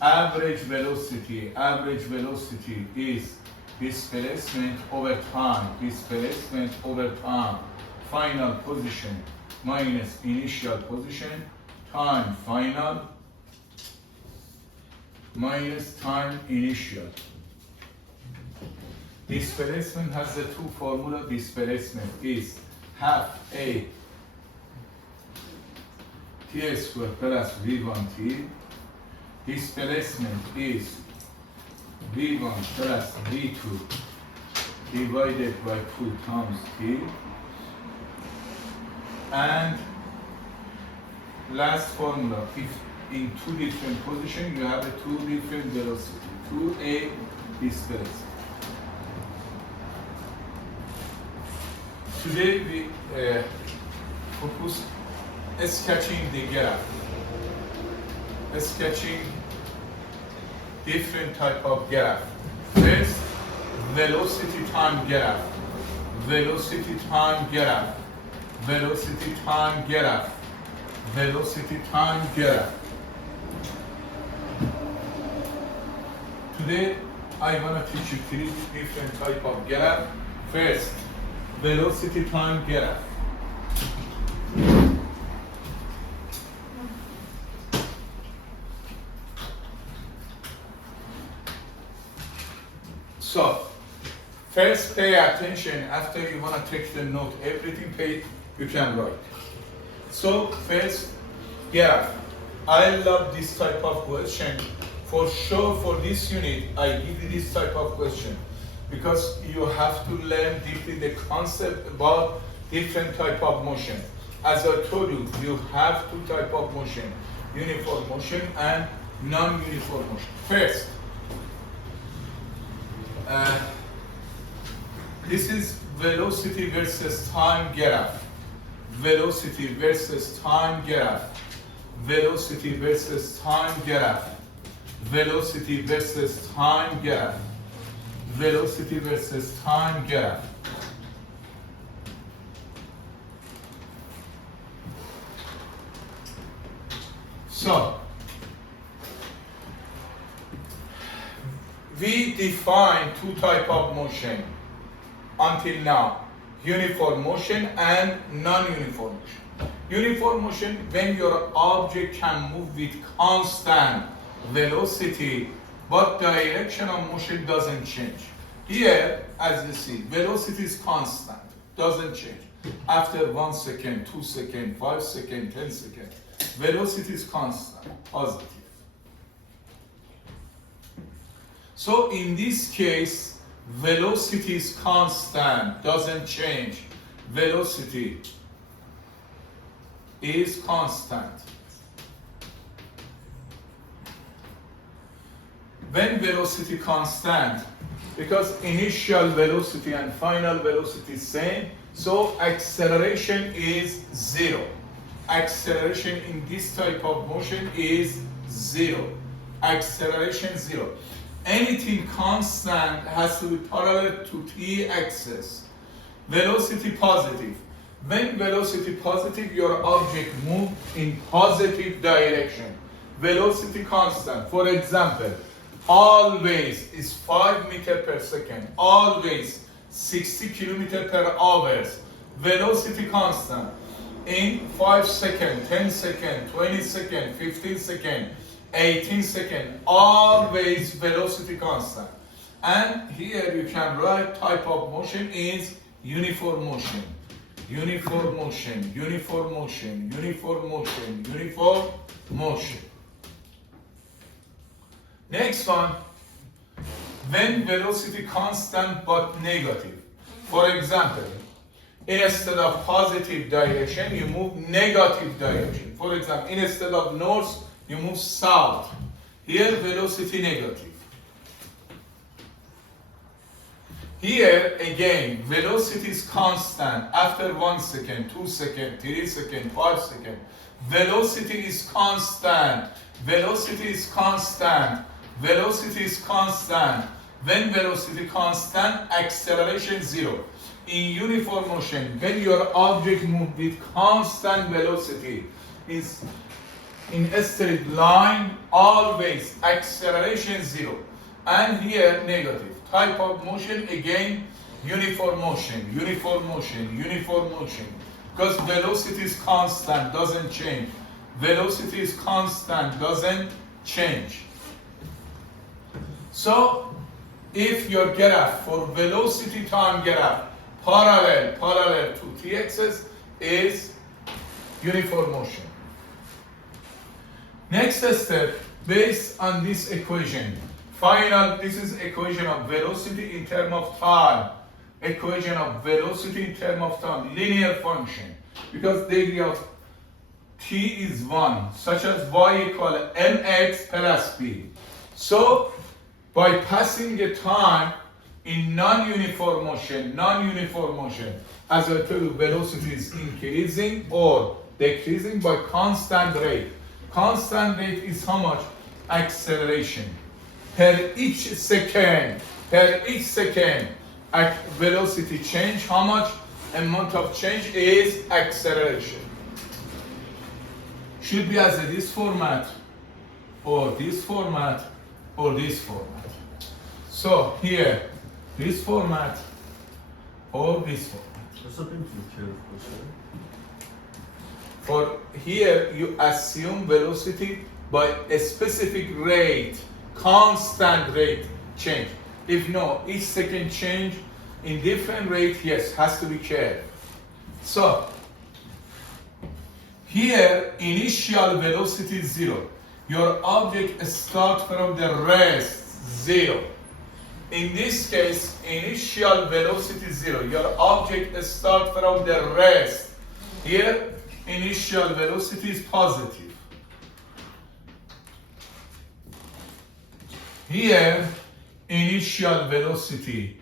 Average velocity is displacement over time, final position minus initial position, time final minus time initial. Displacement has the two formula. Displacement is half a t square plus v1t. Displacement is v1 plus v2 divided by 2 times t. And last formula, if in two different positions you have a two different velocity, 2a displacement. Today we focus sketching the graph, sketching different type of graph. First, velocity time graph, velocity time graph, velocity time graph, velocity time graph. Today I want to teach you three different type of graph. First, velocity time graph. So, first pay attention. After you want to take the note, everything you can write. So, first graph. I love this type of question. For sure, for this unit, I give you this type of question because you have to learn deeply the concept about different type of motion. As I told you, you have two type of motion, uniform motion and non-uniform motion. First, this is velocity versus time graph. Velocity versus time graph. Velocity versus time graph. Velocity versus time graph. Velocity versus time graph. So, we define two type of motion until now, uniform motion and non-uniform motion. Uniform motion, when your object can move with constant velocity, but direction of motion doesn't change. Here, as you see, velocity is constant, doesn't change. After 1 second, 2 seconds, 5 seconds, 10 seconds, velocity is constant, positive. So in this case, velocity is constant, doesn't change. Velocity is constant. When velocity constant, because initial velocity and final velocity is same, so acceleration is zero. Acceleration in this type of motion is zero. Acceleration zero. Anything constant has to be parallel to t-axis. Velocity positive. When velocity positive, your object moves in positive direction. Velocity constant. For example, always is 5 meters per second. Always 60 kilometers per hour. Velocity constant. In 5 seconds, 10 seconds, 20 seconds, 15 seconds, 18 seconds, always velocity constant. And here you can write type of motion is uniform motion. Uniform motion, uniform motion, uniform motion, uniform motion. Next one, when velocity constant but negative. For example, instead of positive direction, you move negative direction. For example, instead of north, you move south. Here, velocity negative. Here, again, velocity is constant. After 1 second, 2 seconds, 3 seconds, 5 seconds, velocity is constant. Velocity is constant. Velocity is constant. When velocity constant, acceleration zero. In uniform motion, when your object moves with constant velocity, is in a straight line, always acceleration 0. And here negative. Type of motion, again, uniform motion, uniform motion, uniform motion. Because velocity is constant, doesn't change. Velocity is constant, doesn't change. So, if your graph for velocity time graph parallel to t-axis is uniform motion. Next step, based on this equation, this is equation of velocity in terms of time. Equation of velocity in terms of time, linear function. Because degree of t is 1, such as y equal mx plus b. So, by passing the time in non-uniform motion, as I told you, velocity is increasing or decreasing by constant rate. Constant rate is how much? Acceleration. Per each second, velocity change, how much amount of change is acceleration. Should be as this format, or this format, or this format. So here, this format, or this format. For here, you assume velocity by a specific rate, constant rate change. If no, each second change in different rate, yes, has to be careful. So, here, initial velocity 0. Your object starts from the rest 0. In this case, initial velocity 0. Your object starts from the rest. Here, initial velocity is positive. Here, initial velocity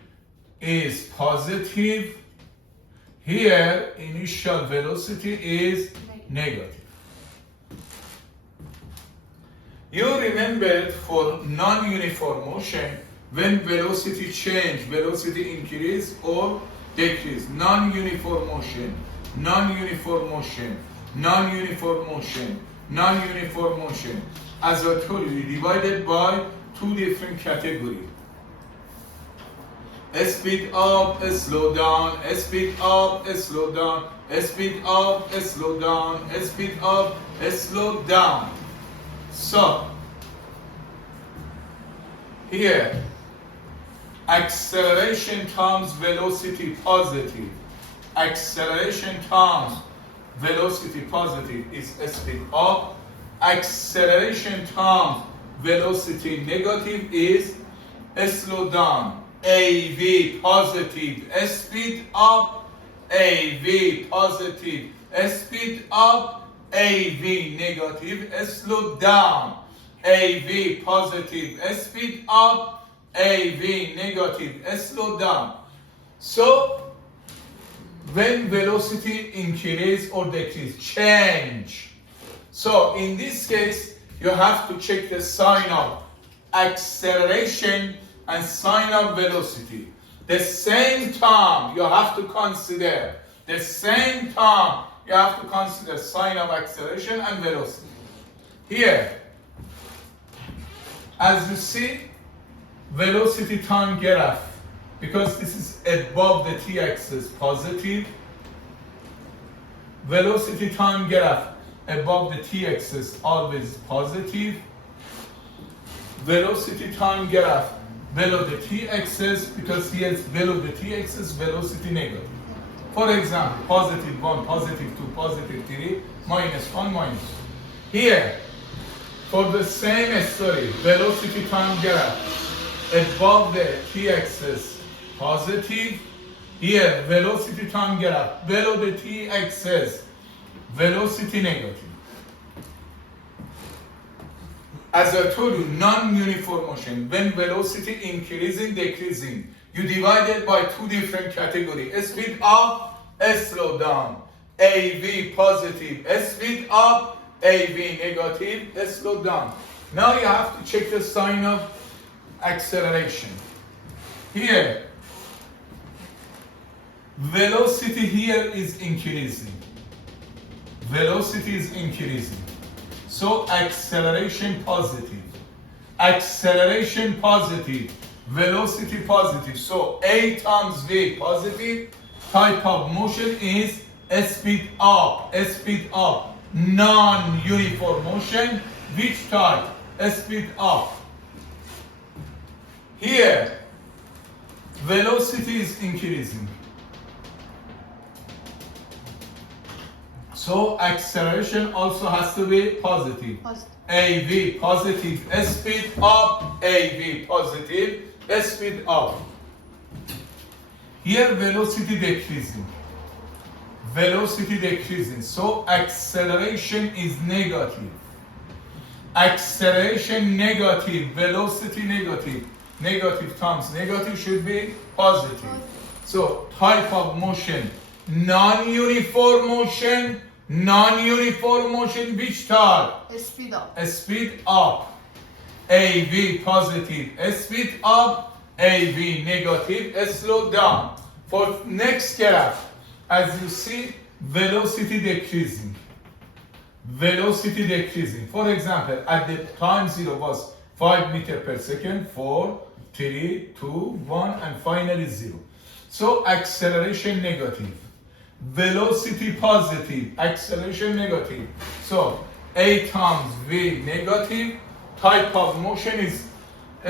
is positive. Here, initial velocity is negative. You remember for non-uniform motion, when velocity change, velocity increase or decrease. Non-uniform motion, non-uniform motion, non-uniform motion, non-uniform motion. As I told you, divided by two different categories. Speed up, slow down, speed up, slow down, speed up, slow down, speed up, slow down. So, here, acceleration times velocity positive. Acceleration times velocity positive is speed up. Acceleration times velocity negative is slow down. AV positive, speed up, AV positive, speed up, AV negative, slow down, AV positive, speed up, AV negative, slow down. So, when velocity increase or decrease, change. So, in this case, you have to check the sign of acceleration and sign of velocity. The same time you have to consider, sign of acceleration and velocity. Here, as you see, velocity time graph, because this is above the t-axis, positive. Velocity time graph above the t-axis, always positive. Velocity time graph below the t-axis, because here it's below the t-axis, velocity negative. For example, positive 1, positive 2, positive 3, minus 1, minus 2. Here, for the same story, velocity time graph above the t-axis, positive. Here, velocity time graph below the t-axis, velocity negative. As I told you, non-uniform motion, when velocity increasing, decreasing, you divide it by two different categories. Speed up, slow down. AV positive, speed up, AV negative, slow down. Now you have to check the sign of acceleration. Here, velocity here is increasing. Velocity is increasing. So acceleration positive. Acceleration positive. Velocity positive. So A times V positive. Type of motion is speed up. Speed up. Non-uniform motion. Which type? Speed up. Here, velocity is increasing. So acceleration also has to be positive. AV positive, speed up, AV positive, speed up. Here velocity decreasing. Velocity decreasing. So acceleration is negative. Acceleration negative, velocity negative. Negative times negative should be positive. So type of motion, non-uniform motion. Non-uniform motion, which type? Speed up. Speed up. AV positive, speed up. AV negative, slow down. For next graph, as you see, velocity decreasing. Velocity decreasing. For example, at the time 0 was 5 meters per second, 4, 3, 2, 1, and finally 0. So acceleration negative. Velocity positive, acceleration negative. So A times V negative. Type of motion is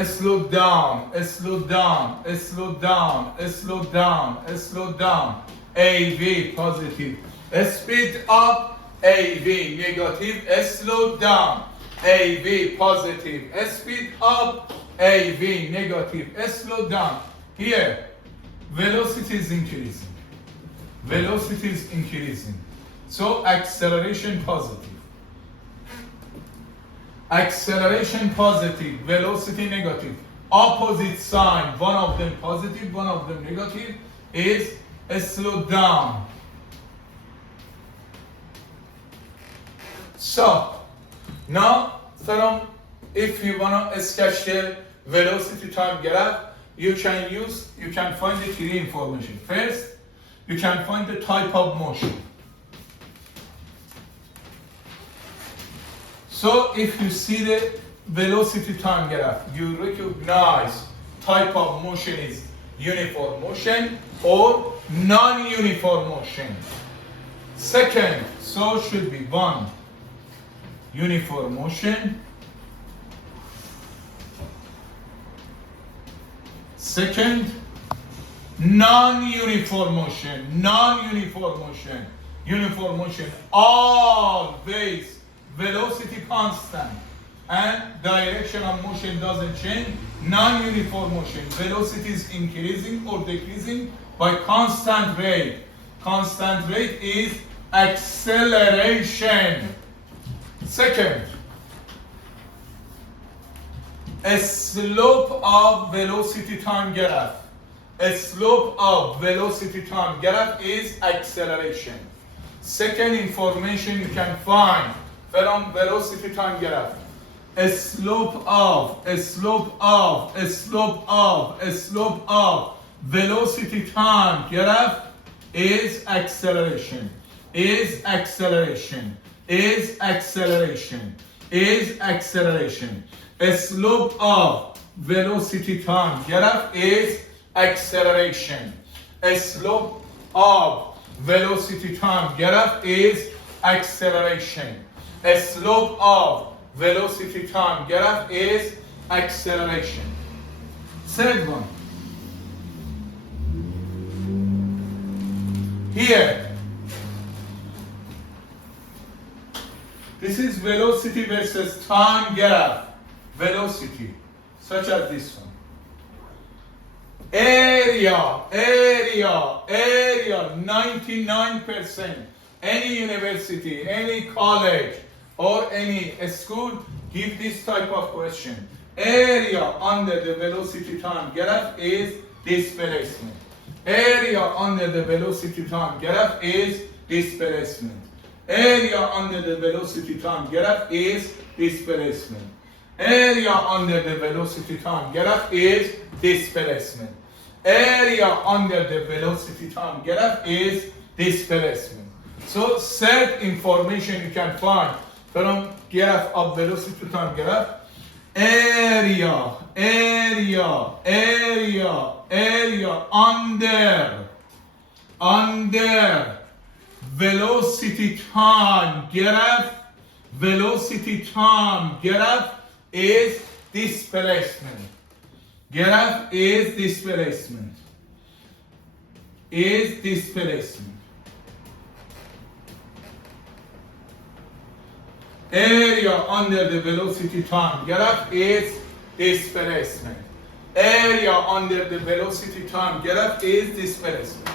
slow down, slow down, slow down, slow down, slow down. AV positive, speed up. AV negative, slow down. AV positive, speed up. AV negative, slow down. Here, velocity is increasing. Velocity is increasing. So acceleration positive. Acceleration positive, velocity negative. Opposite sign, one of them positive, one of them negative, is slow down. So now if you want to sketch the velocity time graph, you can find the three information. First, you can find the type of motion. So if you see the velocity time graph, you recognize type of motion is uniform motion or non-uniform motion. Second, so should be 1, uniform motion. Second, non-uniform motion. Non-uniform motion. Uniform motion always velocity constant and direction of motion doesn't change. Non-uniform motion, velocity is increasing or decreasing by constant rate. Constant rate is acceleration. Second, a slope of velocity time graph. A slope of velocity time graph is acceleration. Second information you can find from velocity time graph. A slope of velocity time graph is acceleration. Is acceleration. Is acceleration. Is acceleration. A slope of velocity time graph is acceleration. A slope of velocity time graph is acceleration. A slope of velocity time graph is acceleration. Third one. Here, this is velocity versus time graph. Velocity, such as this one. Area, 99%. Any university, any college, or any school give this type of question. Area under the velocity time graph is displacement. Area under the velocity time graph is displacement. Area under the velocity time graph is displacement. Area under the velocity time graph is displacement. Area under the velocity time graph is displacement. So third information you can find from graph of velocity to time graph. Area under velocity time graph is displacement. Graph is displacement. Area under the velocity time graph is displacement. Area under the velocity time graph is displacement.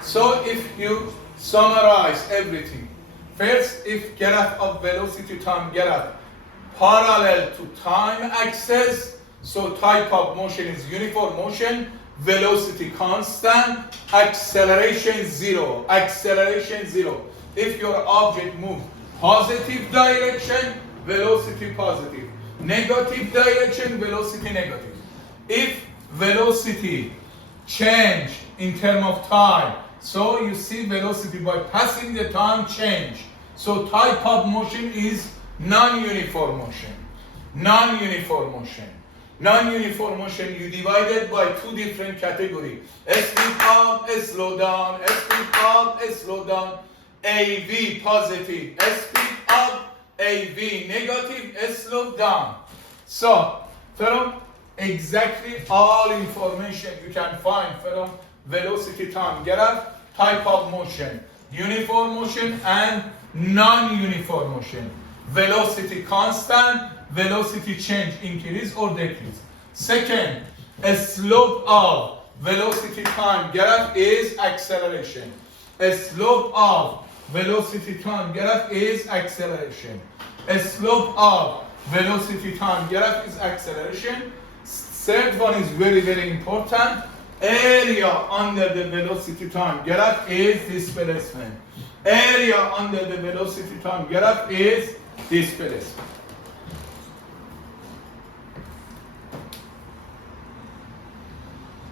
So if you summarize everything, first, if graph of velocity time graph parallel to time axis, so type of motion is uniform motion, velocity constant, acceleration zero. If your object moves positive direction, velocity positive. Negative direction, velocity negative. If velocity change in terms of time, so you see velocity by passing the time change. So type of motion is non-uniform motion. Non-uniform motion, you divide it by two different categories. Speed up, slow down, slow down. AV positive, speed up, AV negative, slow down. So from exactly all information you can find from velocity time graph, type of motion, uniform motion and non-uniform motion. Velocity constant, velocity change, increase or decrease. Second, a slope of velocity time graph is acceleration. A slope of velocity time graph is acceleration. A slope of velocity time graph is acceleration. Third one is very, very important. Area under the velocity time graph is displacement. Area under the velocity time graph is displacement.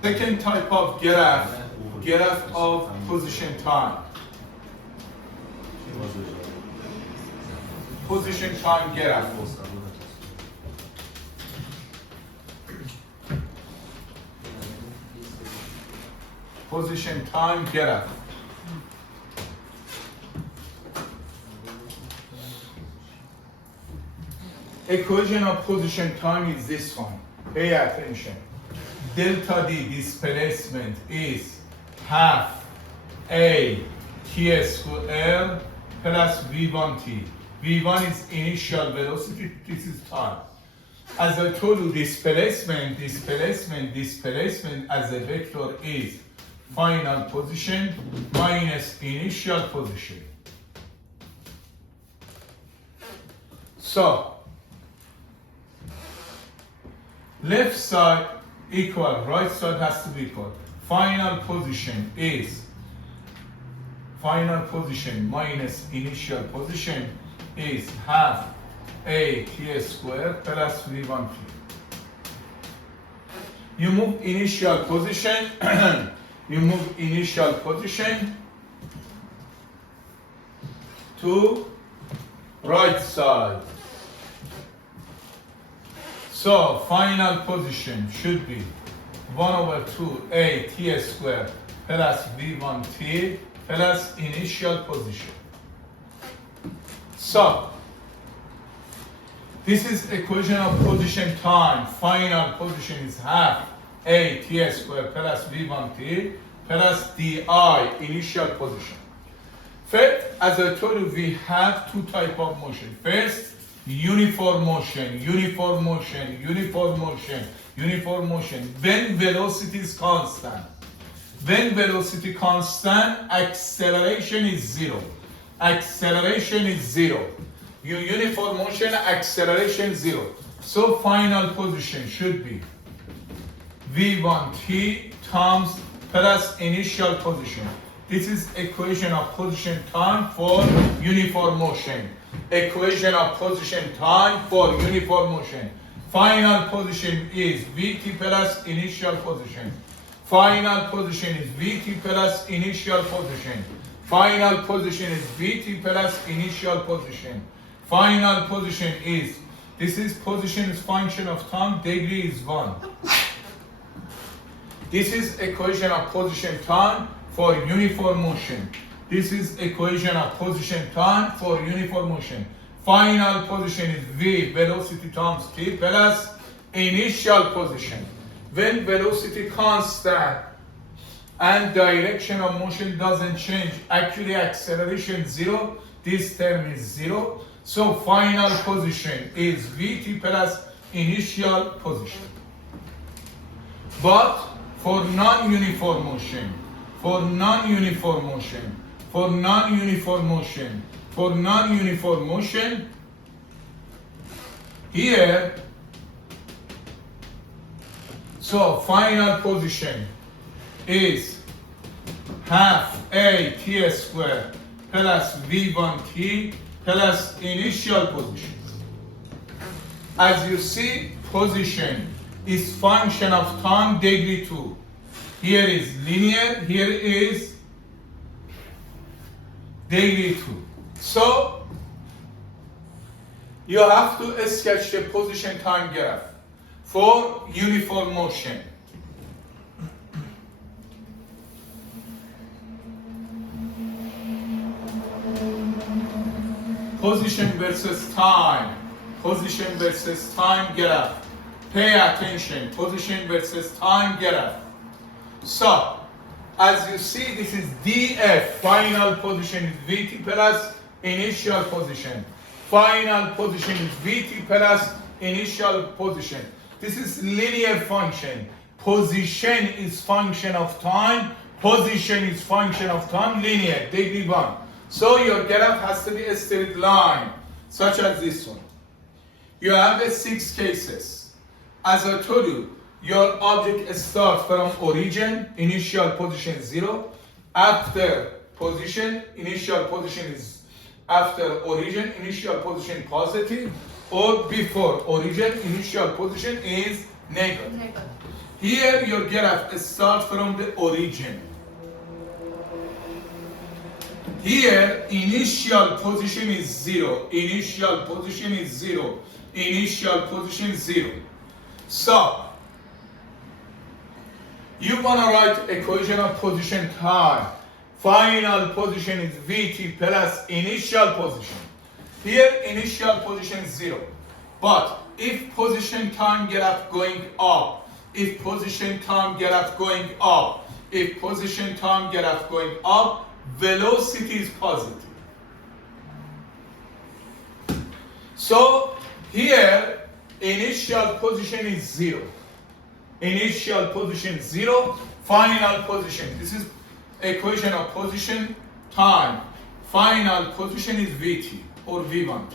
Second type of graph of position time. Position time graph. Position time graph. Equation of position time is this one. Pay attention. Delta D displacement is half A T squared plus V1T. V1 is initial velocity, this is time. As I told you, displacement as a vector is final position minus initial position. So, left side equal, right side has to be equal. Final position minus initial position is half A T squared plus V1T. You move initial position, to right side. So final position should be 1/2 A T squared plus V1T plus initial position. So this is equation of position time. Final position is half A T squared plus V1T plus DI, initial position. First, as I told you, we have two types of motion. First, uniform motion. When velocity is constant. Acceleration is zero. Uniform motion, acceleration zero. So final position should be V1T times plus initial position. This is equation of position time for uniform motion. Final position is Vt plus initial position. Final position is Vt plus initial position. Final position is, this is position is function of time, degree is 1. This is equation of position time for uniform motion. This is equation of position time for uniform motion. Final position is v, velocity times t, plus initial position. When velocity constant and direction of motion doesn't change, actually acceleration 0, this term is 0. So final position is vt plus initial position. But for non-uniform motion, for non-uniform motion, for non-uniform motion, for non-uniform motion, here, so final position is half a t squared plus v1t plus initial position. As you see, position is function of time, degree 2. Here is linear, here is degree 2. So, you have to sketch the position time graph for uniform motion. Position versus time graph. Pay attention, position versus time graph. So, as you see, this is df, final position is vt plus initial position. Final position is vt plus initial position. This is linear function. Position is function of time. Position is function of time, linear, degree 1. So your graph has to be a straight line, such as this one. You have 6 cases. As I told you, your object starts from origin, initial position 0. After position, initial position is after origin, initial position positive, or before origin, initial position is negative. Here your graph starts from the origin. Here initial position is 0, initial position is 0, initial position 0. So you want to write equation of position time. Final position is vt plus initial position. Here initial position is 0. But if position time graph going up, if position time graph going up, if position time graph going up, velocity is positive. So here initial position is 0. Initial position 0, final position. This is equation of position time. Final position is vt or v1t.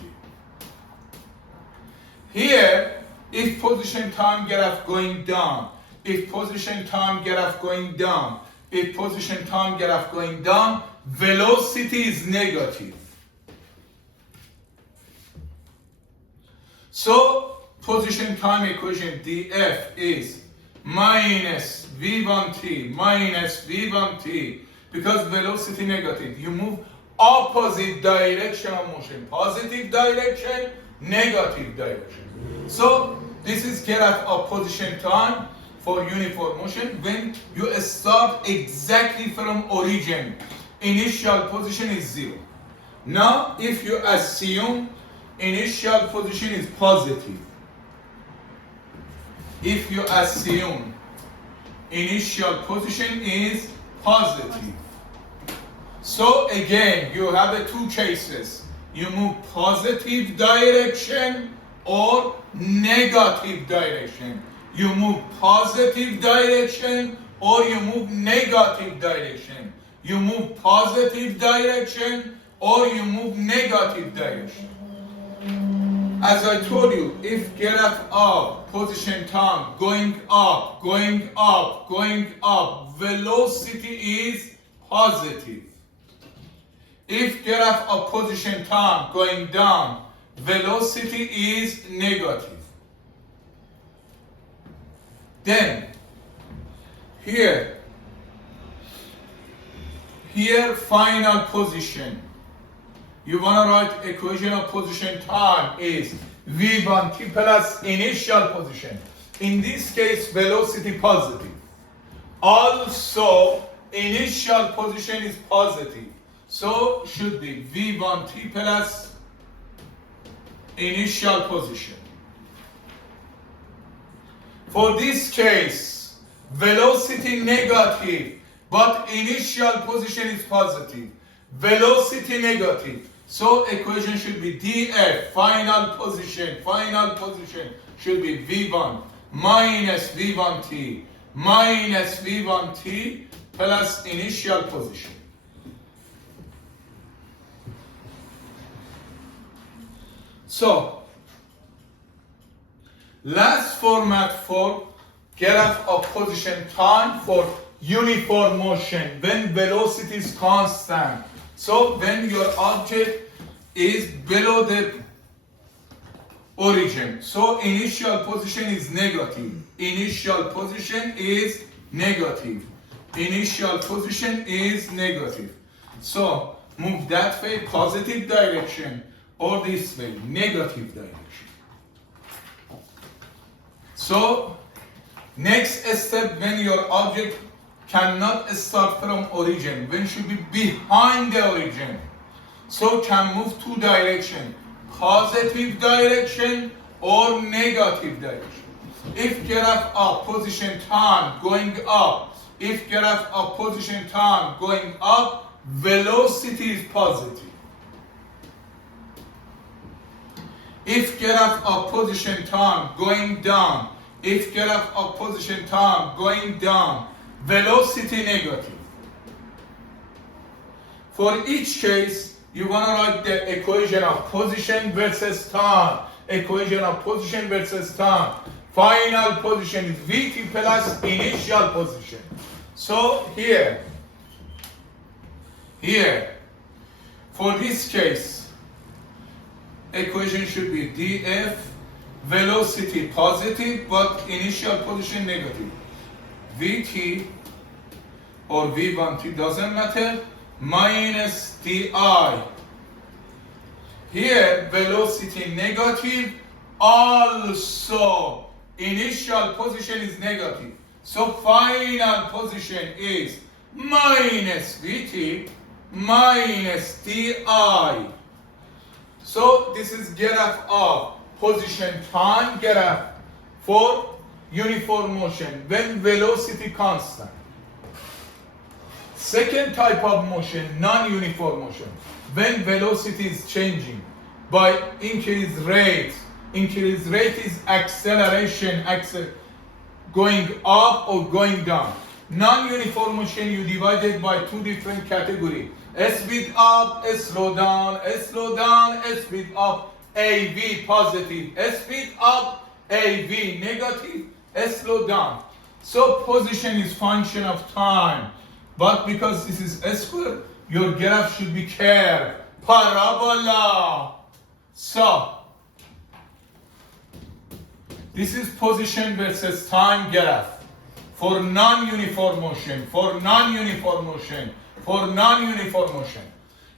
Here, if position time graph going down, if position time graph going down, if position time graph going down, velocity is negative. So position time equation df is minus v1t minus v1t, because velocity negative. You move opposite direction of motion, positive direction, negative direction. So this is graph of position time for uniform motion when you start exactly from origin. Initial position is 0. Now if you assume initial position is positive, if you assume initial position is positive, so again you have 2 cases. You move positive direction or negative direction. You move positive direction or you move negative direction. You move positive direction or you move negative direction. As I told you, if graph of position time going up, going up, going up, velocity is positive. If graph of position time going down, velocity is negative. Then, here final position. you want to write equation of position time is v1t plus initial position. In this case, velocity positive. Also, initial position is positive. So, should be v1t plus initial position. For this case, velocity negative, but initial position is positive. Velocity negative. So equation should be df, final position should be v1 minus v1t plus initial position. So, last format for graph of position time for uniform motion when velocity is constant. So when your object is below the origin, so initial position is negative. Initial position is negative. Initial position is negative. So move that way, positive direction, or this way, negative direction. So next step, when your object cannot start from origin, when should be behind the origin, so can move two direction, positive direction or negative direction. If graph of position time going up, if graph of position time going up, velocity is positive. If graph of position time going down, if graph of position time going down, velocity negative. For each case, you want to write the equation of position versus time. Equation of position versus time. Final position is Vt plus initial position. So here, for this case, equation should be df, velocity positive, but initial position negative. Vt or v1t doesn't matter, minus di. Here velocity negative, also initial position is negative. So final position is minus Vt minus di. So this is graph of position time graph for uniform motion when velocity constant. Second type of motion, non-uniform motion, when velocity is changing by increased rate. Increased rate is acceleration, going up or going down. Non-uniform motion you divided by two different categories. Speed up, slow down, slow down, speed up, AV positive, speed up, AV negative, slow down. So position is function of time. But because this is a square, your graph should be curved. Parabola. So, this is position versus time graph for non-uniform motion,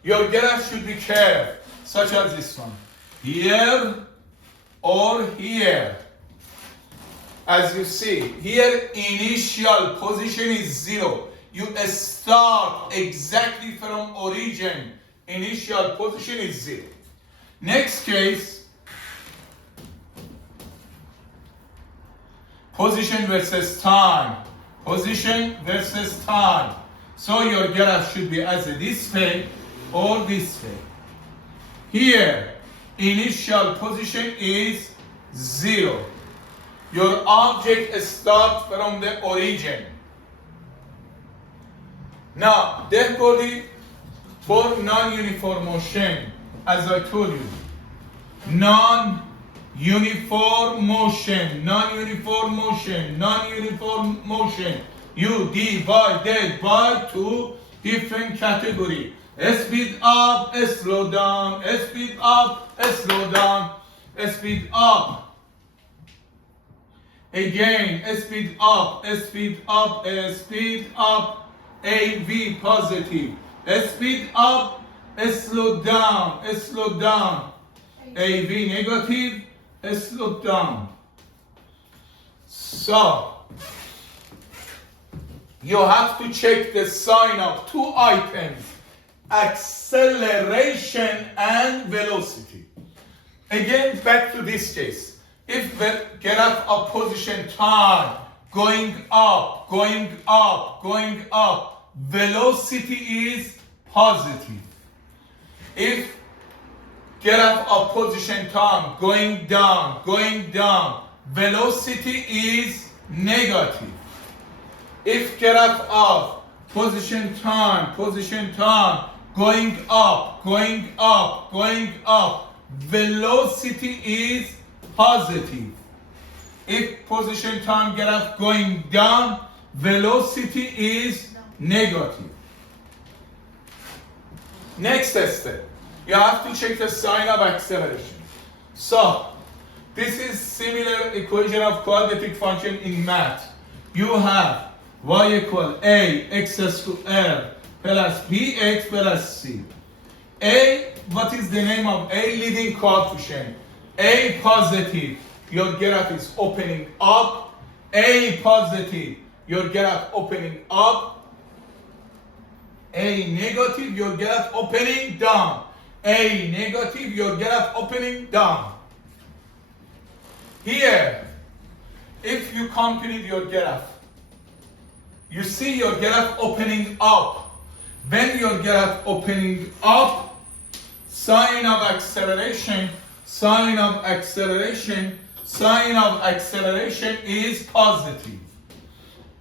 Your graph should be curved, such as this one. Here or here. As you see, here initial position is 0. You start exactly from origin. Initial position is 0. Next case, position versus time. Position versus time. So your graph should be either this way or this way. Here, initial position is 0. Your object starts from the origin. Now, therefore, for non-uniform motion, as I told you, non-uniform motion, you divided by two different categories. Speed up, slow down, speed up, slow down, speed up. Again, speed up, AV positive. Speed up, slow down, slow down. AV negative, slow down. So, you have to check the sign of two items, acceleration and velocity. Again, back to this case. If the graph of position time going up, going up, going up, velocity is positive. If graph of position time going down, velocity is negative. If graph of position time going up, velocity is positive. If position time graph going down, velocity is negative. Next step, you have to check the sign of acceleration. So, this is similar equation of quadratic function in math. You have y equal a x squared plus bx plus c. A, what is the name of A? Leading coefficient. A positive, your graph is opening up. A positive, your graph opening up. A negative, your graph opening down. A negative, your graph opening down. Here, if you complete your graph, you see your graph opening up. When your graph opening up, sign of acceleration is positive.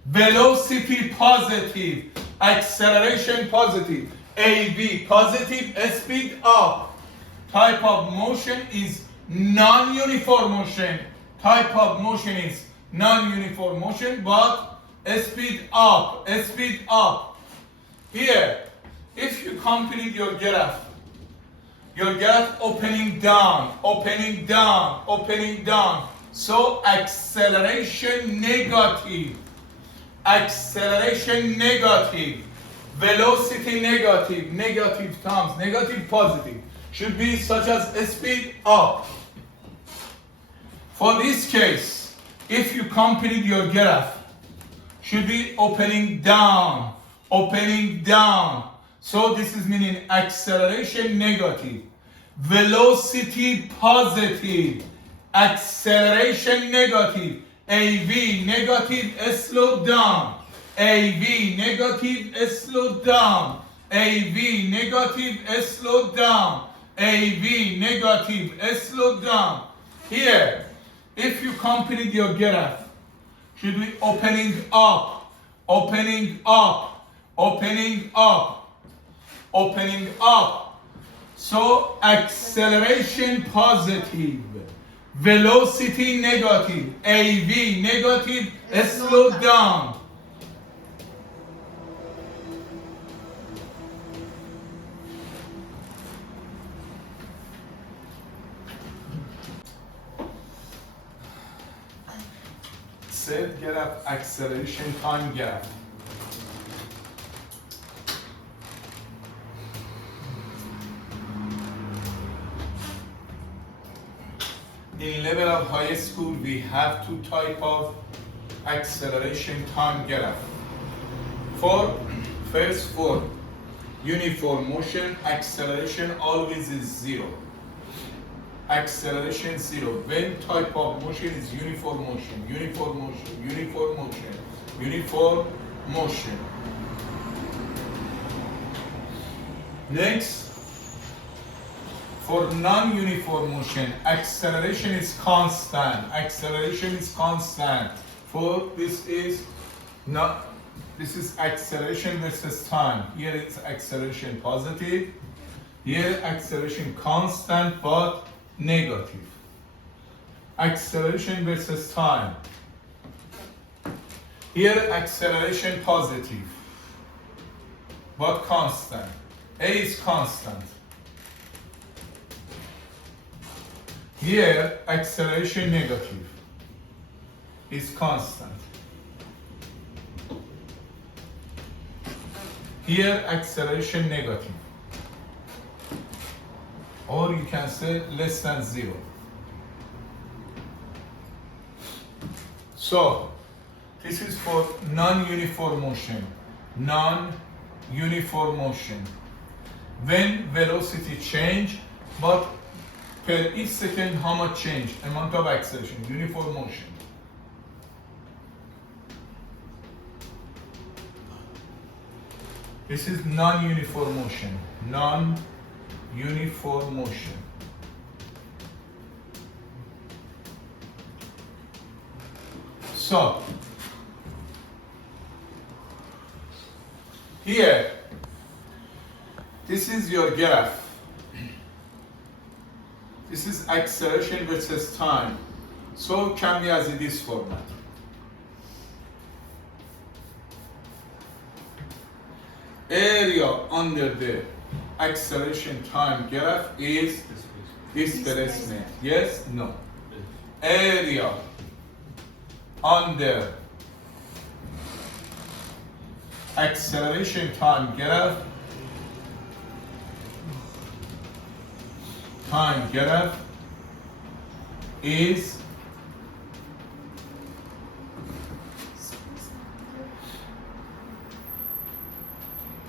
Velocity positive, acceleration positive, AV positive, speed up. Type of motion is non-uniform motion. But speed up. Here, if you complete your graph opening down. So acceleration negative. Velocity negative terms, negative positive. Should be such as speed up. For this case, if you complete your graph, should be opening down. So this is meaning acceleration negative, velocity positive, acceleration negative, AV negative, slow down, AV negative, slow down, AV negative, slow down, AV negative, slow down. Here, if you complete your graph, should be opening up. So acceleration positive, velocity negative, AV negative, slow down. Set graph, acceleration time graph. In level of high school, we have two type of acceleration time graph. For uniform motion, acceleration always is zero. Acceleration zero. When type of motion is uniform motion. Next, for non-uniform motion, acceleration is constant. For this is acceleration versus time. Here it's acceleration positive. Here acceleration constant but negative. Acceleration versus time. Here acceleration positive but constant. A is constant. Here acceleration negative is constant. Here acceleration negative or you can say less than 0. So this is for non-uniform motion. Non-uniform motion. When velocity change, but per each second how much change? Amount of acceleration. Uniform motion. This is non-uniform motion. Non-uniform motion. So here, this is your graph. This is acceleration versus time. So it can be as in this format. Area under the acceleration time graph is displacement. Yes? No. Area under acceleration time graph is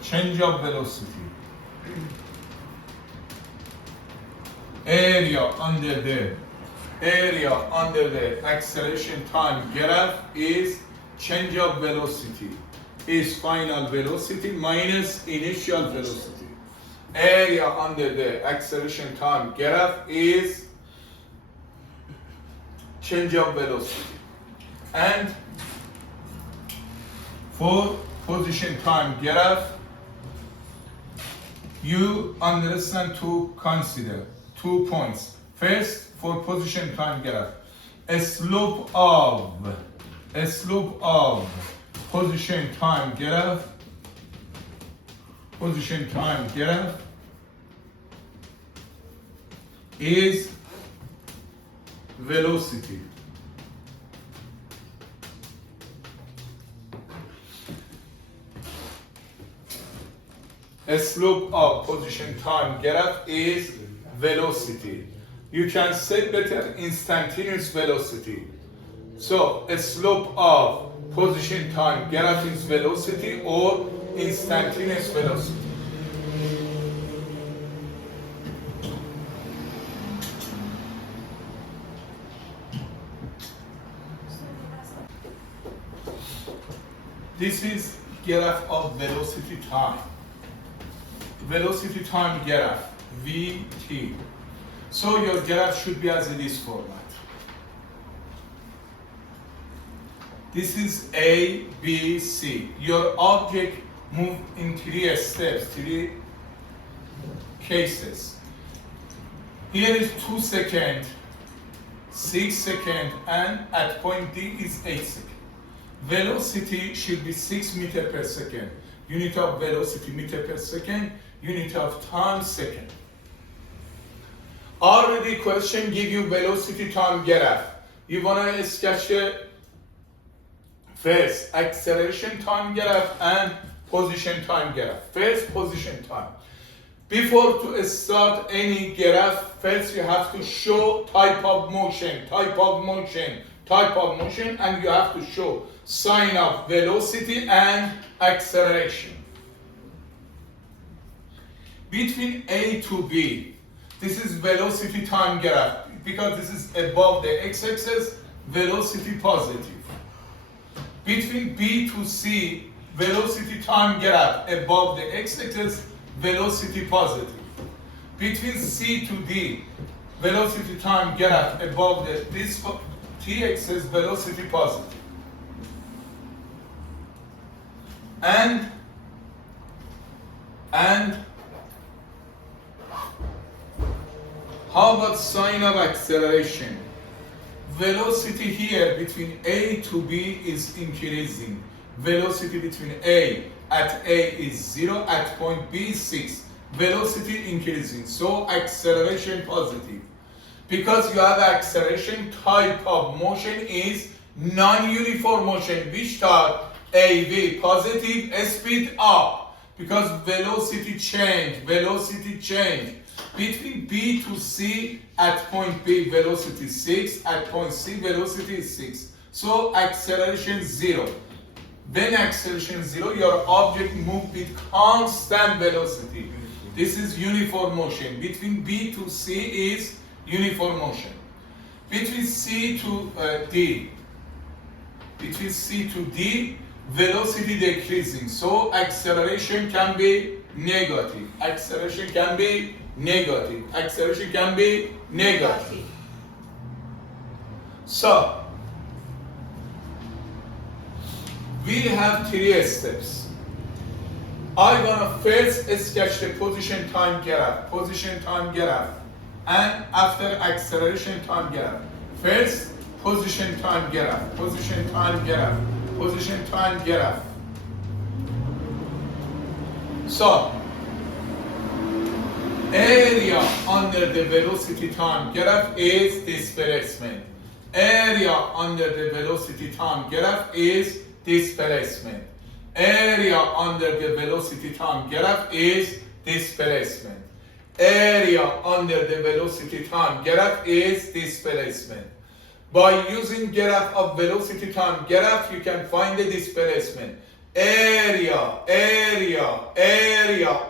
change of velocity. Area under the acceleration time graph is change of velocity, is final velocity minus initial velocity. Area under the acceleration time graph is change of velocity. And for position time graph, you understand to consider 2 points. First, for position time graph, a slope of position time graph is velocity. A slope of position time graph is velocity. You can say better instantaneous velocity. So a slope of position time graph is velocity or instantaneous velocity. This is graph of velocity time. Velocity time graph, VT. So your graph should be as in this format. This is A, B, C. Your object moved in 3 steps, 3 cases. Here is 2 seconds, 6 seconds, and at point D is 8 seconds. Velocity should be 6 meters per second. Unit of velocity meter per second, unit of time second. Already question give you velocity time graph. You wanna sketch the first acceleration time graph and position time graph. First position time. Before to start any graph, first you have to show type of motion, and you have to show sign of velocity and acceleration. Between A to B, this is velocity time graph because this is above the x-axis, velocity positive. Between B to C, velocity time graph above the x-axis, velocity positive. Between C to D, velocity time graph above this t-axis, velocity positive. And how about sign of acceleration? Velocity here between A to B is increasing. Velocity between A at A is 0, at point B is 6. Velocity increasing, so acceleration positive. Because you have acceleration, type of motion is non-uniform motion. Which type? AV, positive, speed up. Because velocity change. Between B to C, at point B velocity 6, at point C velocity is 6. So acceleration 0. When acceleration 0, your object moves with constant velocity. This is uniform motion. Between B to C is uniform motion. Between C to D, velocity decreasing. So acceleration can be negative. Acceleration can be negative. Acceleration can be negative. So we have 3 steps. I'm gonna first sketch the position time graph, and after acceleration time graph. First, position time graph. So, area under the velocity time graph is displacement. Area under the velocity time graph is displacement. Area under the velocity time graph is displacement. Area under the velocity time graph is displacement. By using graph of velocity time graph, you can find the displacement. Area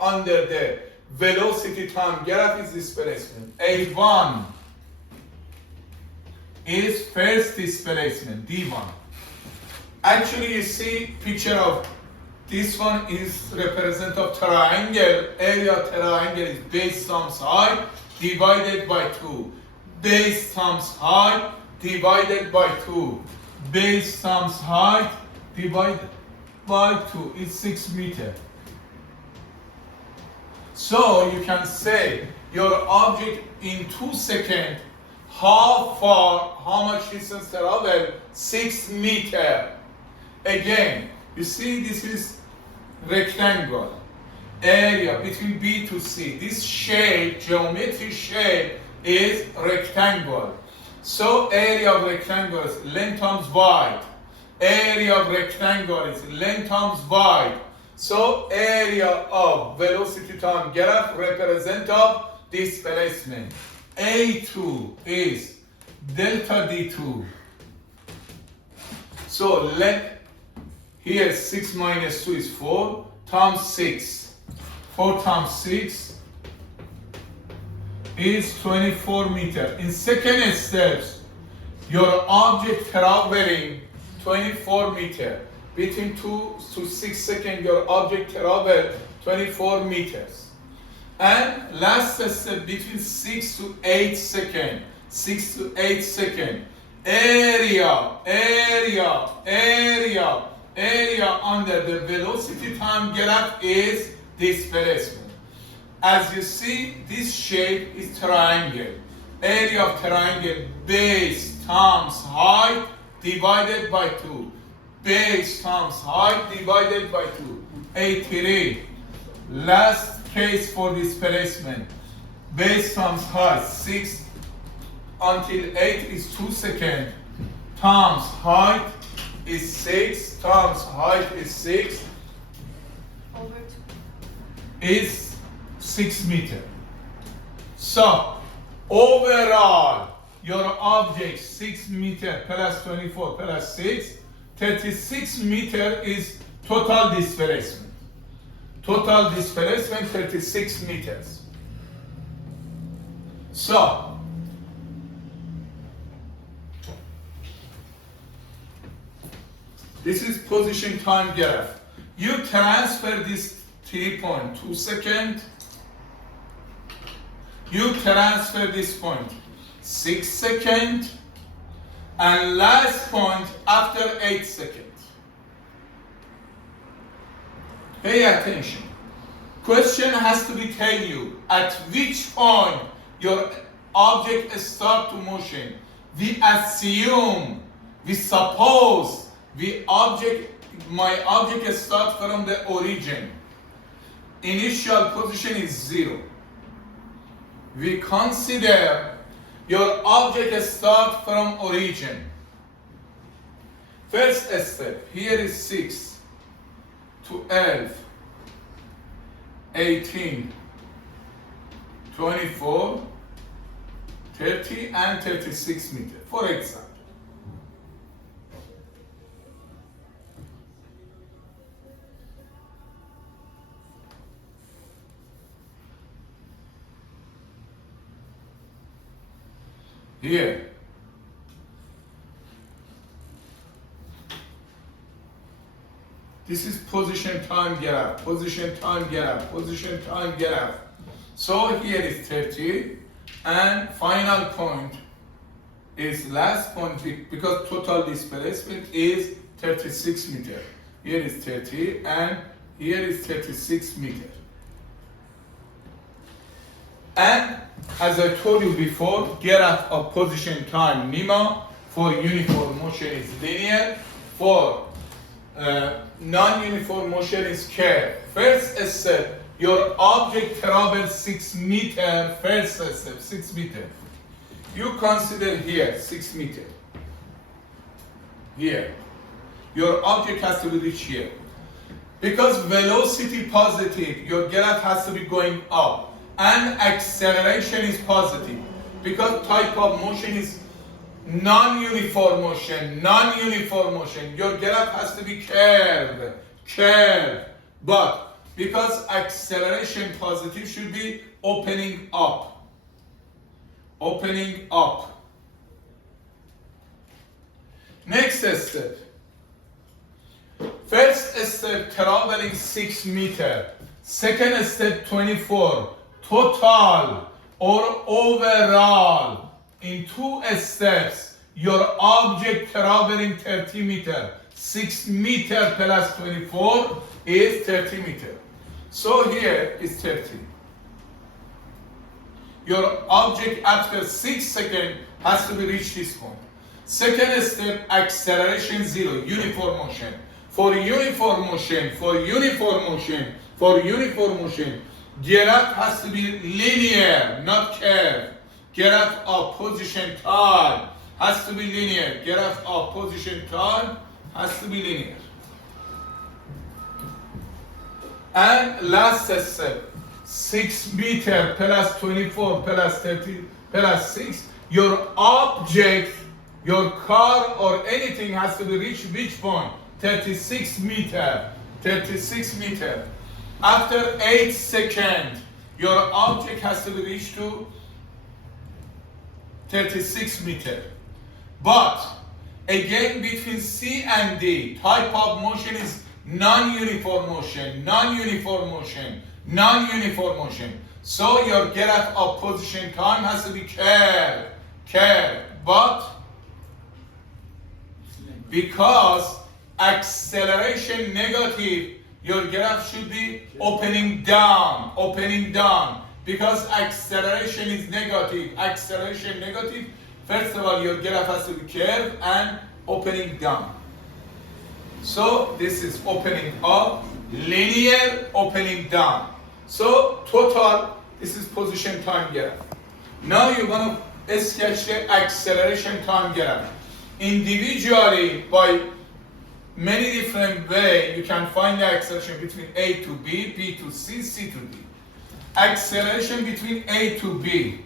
under the velocity time graph is displacement. A1 is first displacement, D1. Actually, you see picture of this one is represent of triangle. Area of triangle is base times height divided by 2. Base times height divided by 2. Base times height divided by 2 is 6 meters. So you can say your object in 2 seconds, how much distance travel? 6 meters. Again, you see this is rectangle. Area between B to C. This shape, geometric shape, is rectangle. So area of rectangle is length times wide. Area of rectangle is length times wide. So area of velocity time graph represent of displacement. A2 is delta D2. So length here 6 minus 2 is 4 times 6. 4 times 6 is 24 meters. In second steps, your object traveling 24 meters. Between 2 to 6 seconds, your object travel 24 meters. And last step, between 6 to 8 seconds. 6 to 8 seconds. Area under the velocity time graph is displacement. As you see, this shape is triangle. Area of triangle, base times height divided by 2. Base times height divided by 2. A3. Last case for displacement. Base times height, 6 until 8 is 2 seconds. Times height is 6. Times height is 6. Over 2. Is 6 meters. So, overall, your object 6 meters plus 24 plus 6, 36 meters is total displacement. Total displacement 36 meters. So, this is position time graph. You transfer this 3.2 seconds. You transfer this point 6 seconds. And last point after 8 seconds. Pay attention. Question has to be tell you at which point your object start to motion. We assume, we suppose, my object start from the origin. Initial position is 0. We consider your object start from origin. First step, here is 6, 12, 18, 24, 30 and 36 meters, for example. Here, this is position time graph, position time graph, position time graph. So here is 30 and final point is last point because total displacement is 36 meter. Here is 30 and here is 36 meter. And as I told you before, graph of position time NEMA for uniform motion is linear, for non-uniform motion is curved. First step, your object travels 6 meters. First step, 6 meters. You consider here 6 meters. Here. Your object has to be reached here. Because velocity positive, your graph has to be going up. And acceleration is positive. Because type of motion is non-uniform motion, non-uniform motion. Your graph has to be curved, curved. But because acceleration positive should be opening up, opening up. Next step. First step, traveling 6 meters. Second step, 24. Total or overall. In 2 steps, your object traveling 30 meters. 6 meters plus 24 is 30 meters. So here is 30. Your object after 6 seconds has to be reached this point. Second step, acceleration 0, uniform motion. For uniform motion, for uniform motion, for uniform motion, graph has to be linear, not curved. Graph of position time has to be linear. Graph of position time has to be linear. And last step, 6 meters plus 24 plus 30 plus 6. Your object, your car or anything has to be reached which point? 36 meters. 36 meters. After 8 seconds, your object has to be reached to 36 meters. But again, between C and D, type of motion is non-uniform motion, non-uniform motion, non-uniform motion. So your graph of position time has to be curved, curved. But because acceleration negative, your graph should be opening down, opening down. Because acceleration is negative, acceleration negative, first of all, your graph has to be curved and opening down. So this is opening up, linear, opening down. So total, this is position time graph. Now you're going to sketch the acceleration time graph. Individually, by many different ways, you can find the acceleration between A to B, B to C, C to D. Acceleration between A to B.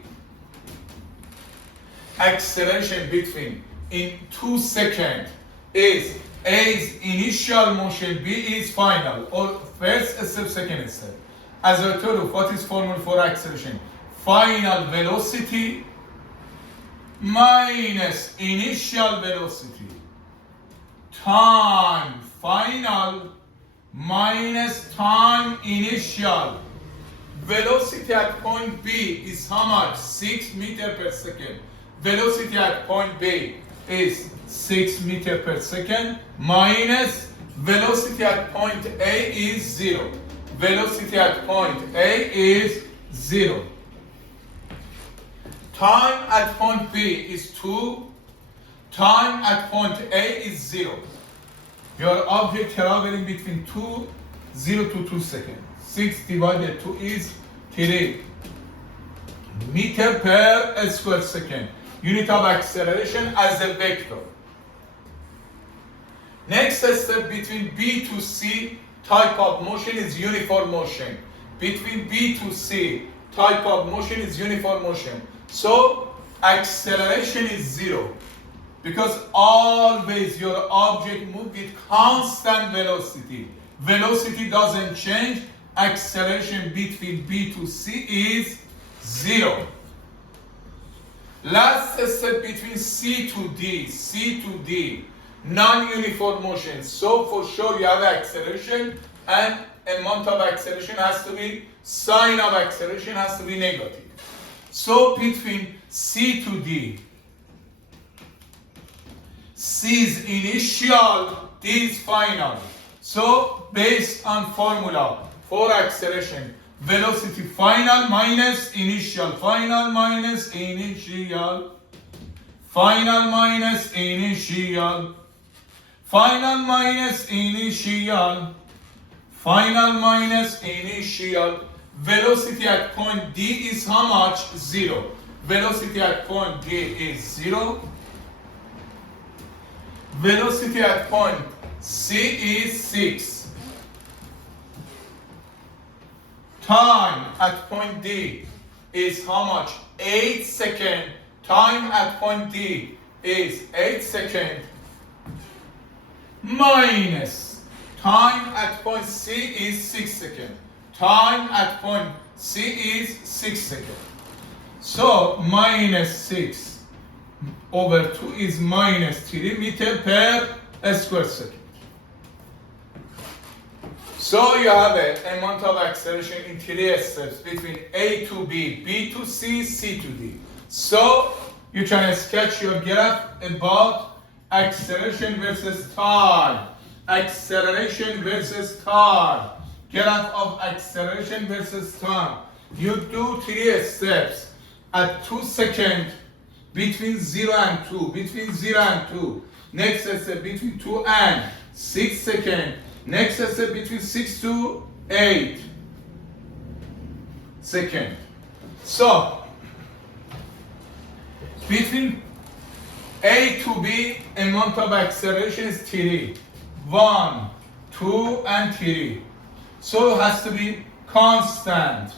Acceleration between in 2 seconds is A's initial motion, B is final, or first step, second step. As I told you, what is formula for acceleration? Final velocity minus initial velocity. Time final minus time initial. Velocity at point B is how much? 6 meters per second. Velocity at point B is 6 meters per second minus velocity at point A is 0. Velocity at point A is 0. Time at point B is 2. Time at point A is 0. Your object traveling between 0 to 2 seconds. 6 divided 2 is 3 meter per square second. Unit of acceleration as a vector. Next step, between B to C, type of motion is uniform motion. Between B to C, type of motion is uniform motion. So acceleration is 0. Because always your object moves with constant velocity. Velocity doesn't change. Acceleration between B to C is 0. Last step between C to D, non-uniform motion. So for sure you have acceleration, and amount of acceleration has to be, sign of acceleration has to be negative. So between C to D, C is initial, D is final. So based on formula for acceleration, velocity final minus initial, final minus initial, final minus initial, final minus initial, final minus initial. Velocity at point D is how much? 0. Velocity at point D is 0. Velocity at point C is 6. Time at point D is how much? 8 seconds. Time at point D is 8 seconds. Minus time at point C is 6 seconds. Time at point C is 6 seconds. So minus 6 over 2 is minus 3 meter per square second. So you have an amount of acceleration in 3 steps between A to B, B to C, C to D. So you can sketch your graph about acceleration versus time. Acceleration versus time. Graph of acceleration versus time. You do 3 steps at 2 seconds between 0 and 2. Between 0 and 2. Next step between 2 and 6 seconds. Next step between 6 to 8 seconds. So between A to B, amount of acceleration is 3. 1, 2, and 3. So it has to be constant.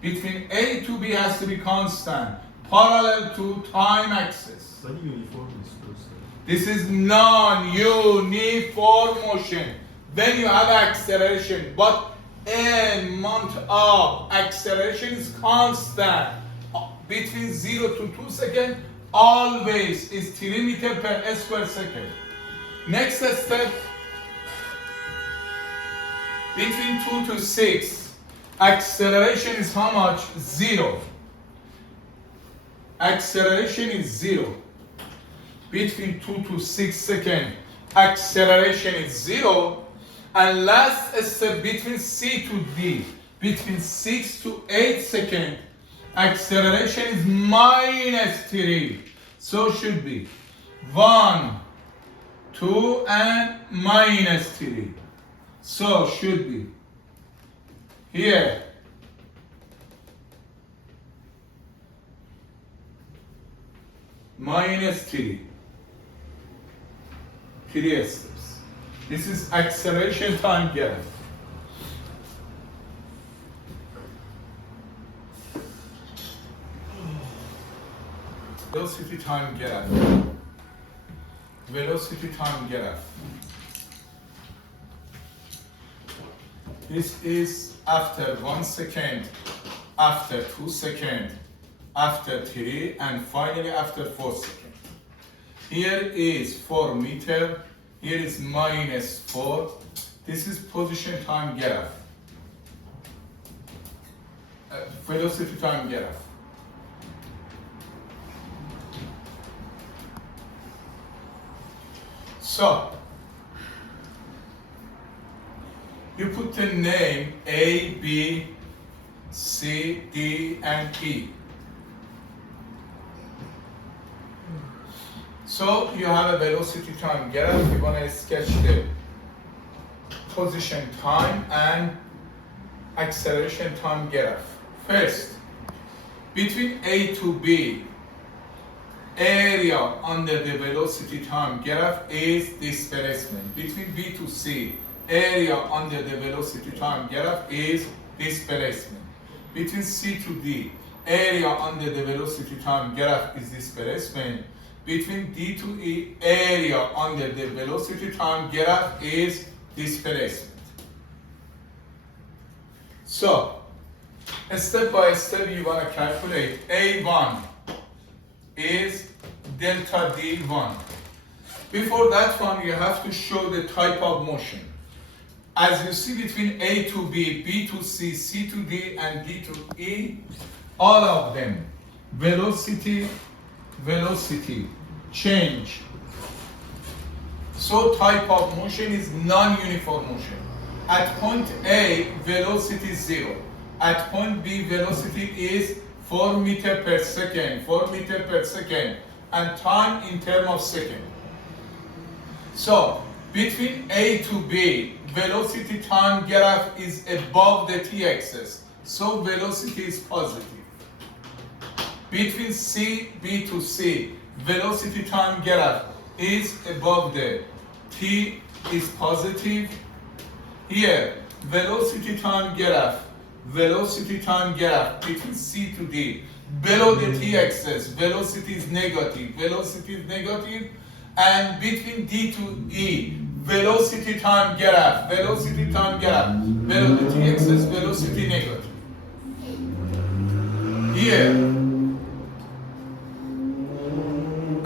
Between A to B has to be constant, parallel to time axis. But uniform is first. This is non-uniform motion. Then you have acceleration, but amount of acceleration is constant. Between 0 to 2 seconds, always is 3 meters per square second. Next step, between 2 to 6, acceleration is how much? 0. Acceleration is 0. Between 2 to 6 seconds, acceleration is 0. And last step between C to D, between 6 to 8 seconds, acceleration is minus 3. So should be 1, 2, and minus 3. So should be here minus 3. 3 steps. This is acceleration time graph. Velocity time graph. Velocity time graph. This is after 1 second, after 2 seconds, after 3, and finally after 4 seconds. Here is 4 meter. Here is minus 4. This is position time graph. Velocity time graph. So, you put the name A, B, C, D, and E. So you have a velocity time graph. We're going to sketch the position time and acceleration time graph. First, between A to B, area under the velocity time graph is displacement. Between B to C, area under the velocity time graph is displacement. between C to D, area under the velocity time graph is displacement. Between D to E, area under the velocity time graph is displacement. So, step by step, you want to calculate A1 is delta D1. Before that one, you have to show the type of motion. As you see between A to B, B to C, C to D, and D to E, all of them, velocity, change. So type of motion is non-uniform motion. At point A, velocity is 0. At point B, velocity is 4 meter per second, and time in terms of second. So, between A to B, velocity time graph is above the t-axis, so velocity is positive. Between B to C, velocity time graph is above the t is positive. Here, velocity time graph between C to D, below the t-axis, velocity is negative, and between D to E, velocity time graph, below the t-axis, velocity negative. Here,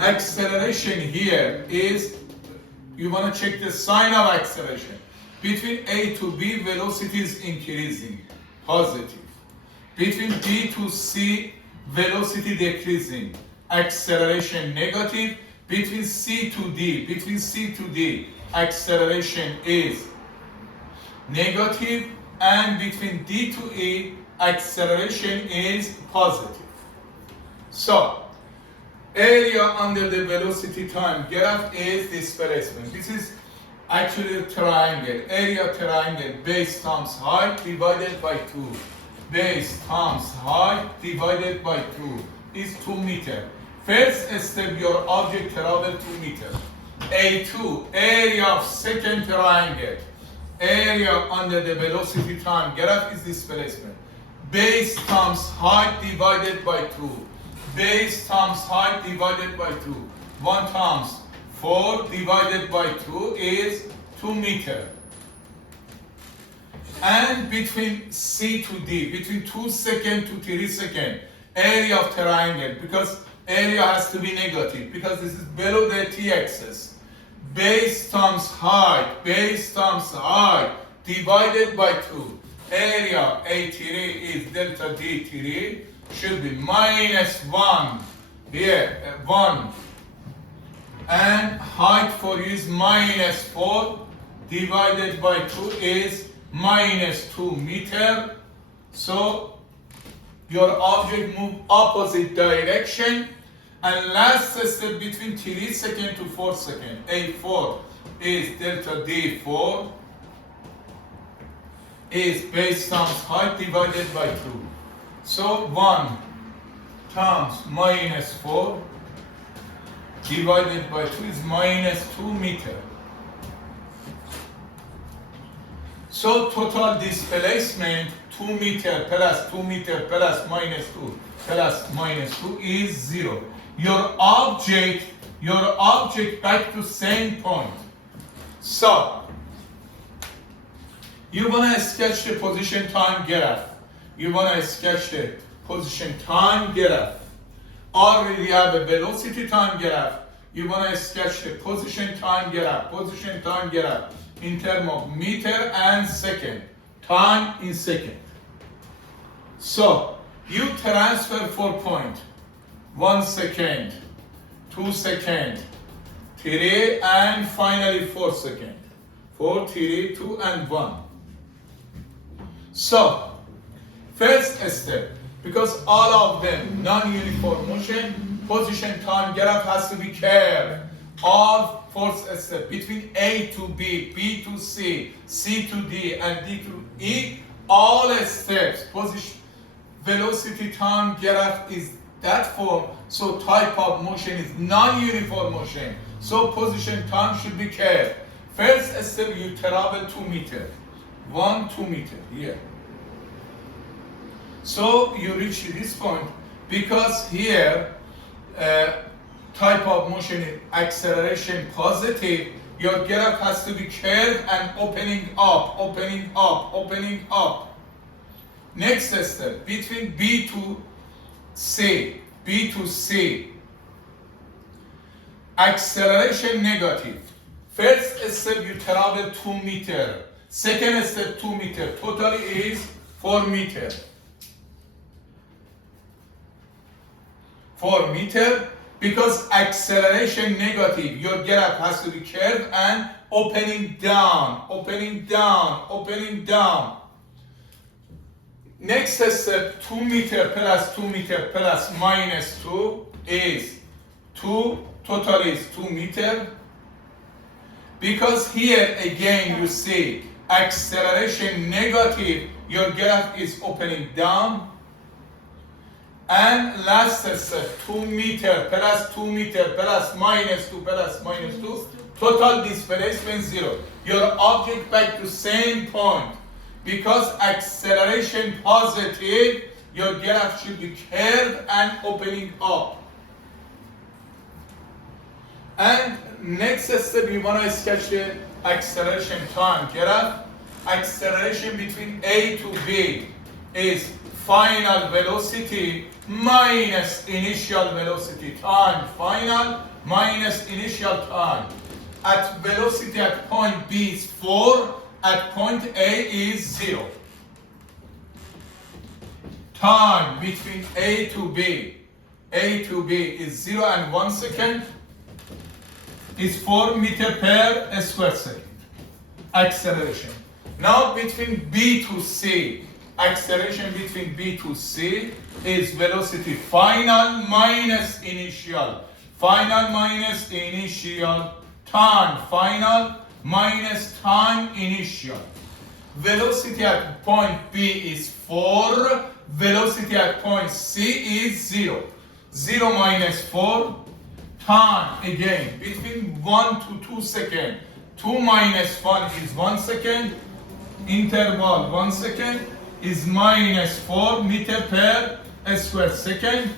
acceleration here is, you want to check the sign of acceleration. Between A to B, velocity is increasing, positive. Between B to C, velocity decreasing, acceleration negative. Between C to D, acceleration is negative, and between D to E, acceleration is positive. So, area under the velocity time graph is displacement. This is actually a triangle. Area triangle, base times height divided by 2. Base times height divided by 2 is 2 meters. First step, your object travel 2 meters. A2, area of second triangle. Area under the velocity time graph is displacement. Base times height divided by 2. Base times height divided by 2. 1 times 4 divided by 2 is 2 meters. And between C to D, between 2 seconds to 3 seconds, area of triangle, because area has to be negative, because this is below the t-axis. Base times height divided by 2. Area A3 is delta D3, should be minus 1. Here, 1. And height for you is minus 4 divided by 2 is minus 2 meters. So your object move opposite direction. And last step, between 3 seconds to 4 seconds, A4 is delta D4 is base times height divided by 2. So 1 times minus 4 divided by 2 is minus 2 meters. So total displacement 2 meters plus 2 meters plus minus 2 plus minus 2 is 0. Your object back to same point. So you want to sketch the position time graph. Already have a velocity time graph. You want to sketch the position time graph in terms of meter and second. Time in second. So you transfer 4 points. 1 second, 2 seconds, 3, and finally 4 seconds. 4, 3, 2, and 1. So, first step, because all of them non-uniform motion, position time graph has to be curved. All fourth step, between A to B, B to C, C to D, and D to E, all steps, position, velocity time graph is that form, so type of motion is non-uniform motion. So position time should be curved. First step, you travel 2 meters. 2 meters here. So you reach this point because here type of motion is acceleration positive. Your graph has to be curved and opening up, opening up, opening up. Next step, between B to C, B to C, acceleration negative. First step you travel 2 meters. Second step 2 meters. Totally is 4 meters. 4 meters because acceleration negative. Your graph has to be curved and opening down, opening down, opening down. Next step 2 meters plus 2 meters plus minus 2 is 2. Total is 2 meters. Because here again you see acceleration negative, your graph is opening down. And last step 2 meters plus 2 meters plus minus 2 plus minus 2, total displacement 0. Your object back to same point. Because acceleration positive, your graph should be curved and opening up. And next step, you want to sketch the acceleration time graph. Acceleration between A to B is final velocity minus initial velocity time. Final minus initial time. At velocity at point B is 4, at point A is 0. Time between A to B is 0 and 1 second. Is 4 meters per square second. Acceleration. Now between B to C, acceleration between B to C is velocity final minus initial. Final minus initial. Time final minus time initial. Velocity at point B is 4. Velocity at point C is 0. 0 minus 4. Time again between 1 to 2 seconds. 2 minus 1 is 1 second. Interval 1 second is minus 4 meters per square second.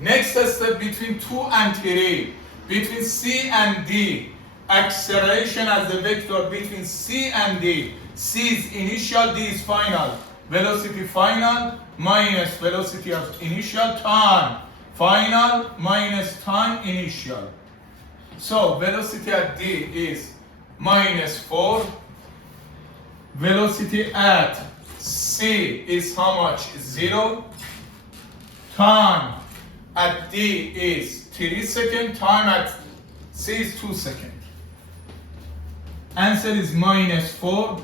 Next step between 2 and 3. Between C and D. Acceleration as a vector between C and D. C is initial, D is final. Velocity final minus velocity of initial time. Final minus time initial. So velocity at D is minus 4. Velocity at C is how much? 0. Time at D is 3 seconds. Time at C is 2 seconds. Answer is minus 4.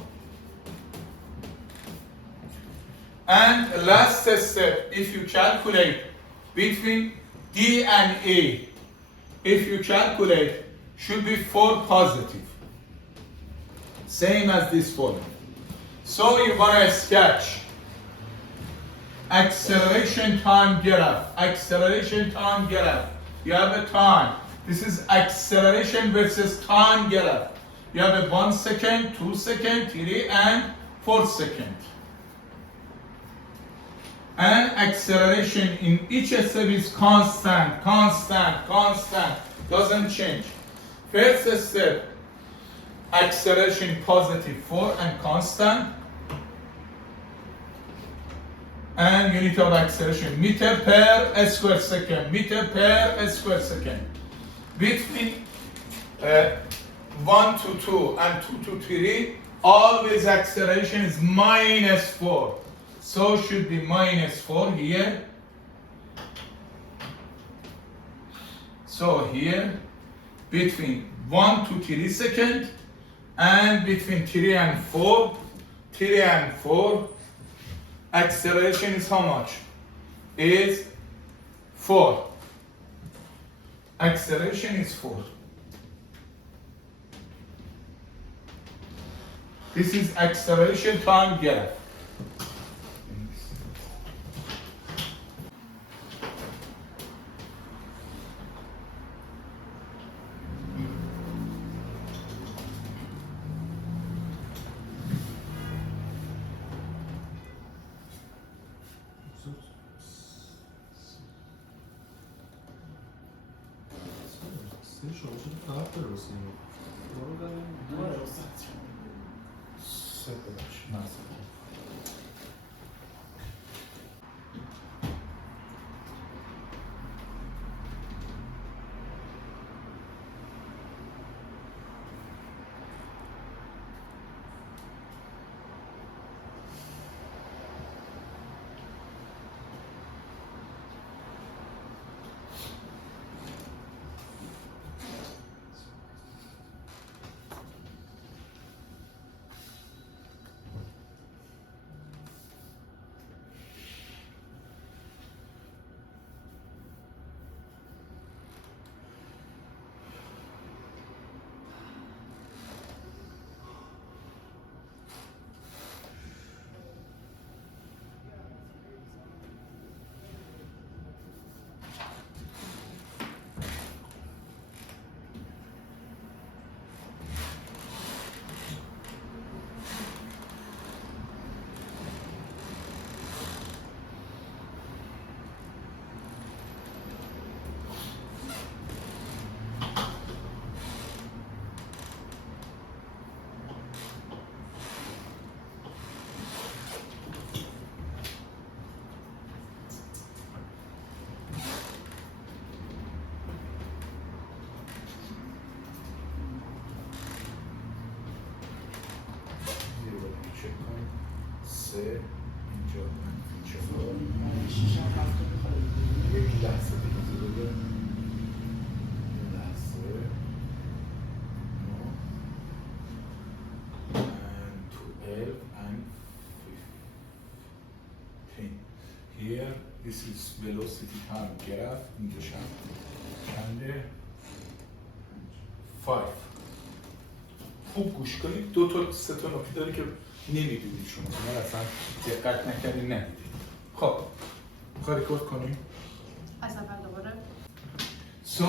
And last step, if you calculate between D and E, if you calculate, should be 4 positive. Same as this one. So you want to sketch acceleration time graph. Acceleration time graph. You have a time. This is acceleration versus time graph. You have a 1 second, 2 second, 3 and 4 second. And acceleration in each step is constant, constant, constant, doesn't change. First step, acceleration positive 4 and constant. And unit of acceleration, meter per square second, meter per square second. Between 1 to 2 and 2 to 3, always acceleration is minus 4. So should be minus 4 here. So here, between 1 to 3 seconds, and between 3 and 4, 3 and 4, acceleration is how much? Is 4. Acceleration is 4. This is acceleration time graph. rahat ver basın. Separation. Nice. سه اینجا منفی چهار یک لحظه دیگه بده یه لحظه no. And 12 and 15 here this is velocity time graph اینجا چنده 5 خوب گوش کنید دو تا سه تا نکته داره که نمیدونید شما اصلا دقت نکردید ندیدید خب میخوای ریکورد کنیم از اول دوباره. So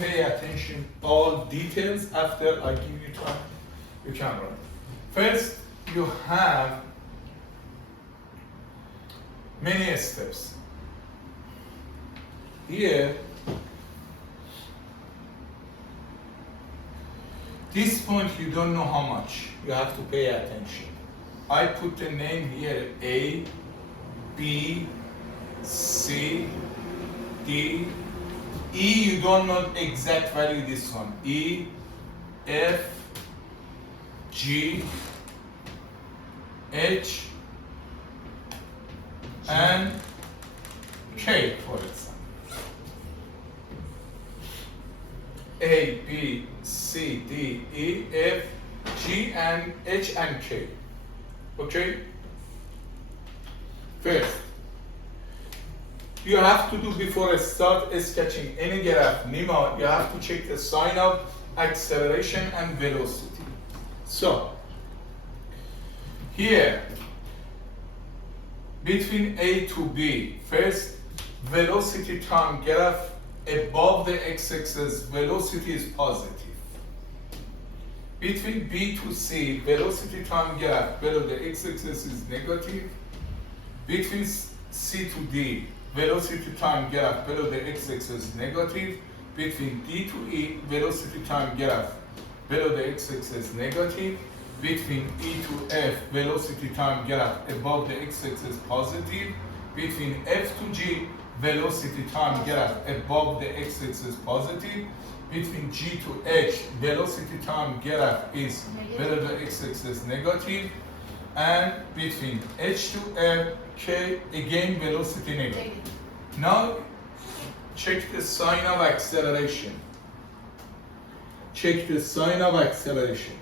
pay attention all details after I give you time you can run first you have many steps here this point you don't know how much you have to pay attention I put the name here A B C D E you don't know exact value this one E F G H and K for example A, B, C, D, E, F, G, and H, and K. Okay? First, you have to do before I start sketching any graph, Nima, you have to check the sign of acceleration and velocity. So, here, between A to B, first, velocity time graph above the x-axis, velocity is positive. Between B to C, velocity time graph below the x-axis is negative. Between C to D, velocity time graph below the x-axis is negative. Between D to E, velocity time graph below the x-axis is negative. Between E to F, velocity time graph above the x-axis is positive. Between F to G, velocity time graph above the x-axis is positive. Between G to H, velocity time graph is below the x-axis is negative. And between H to F, K, again velocity negative. Now, check the sign of acceleration. Check the sign of acceleration.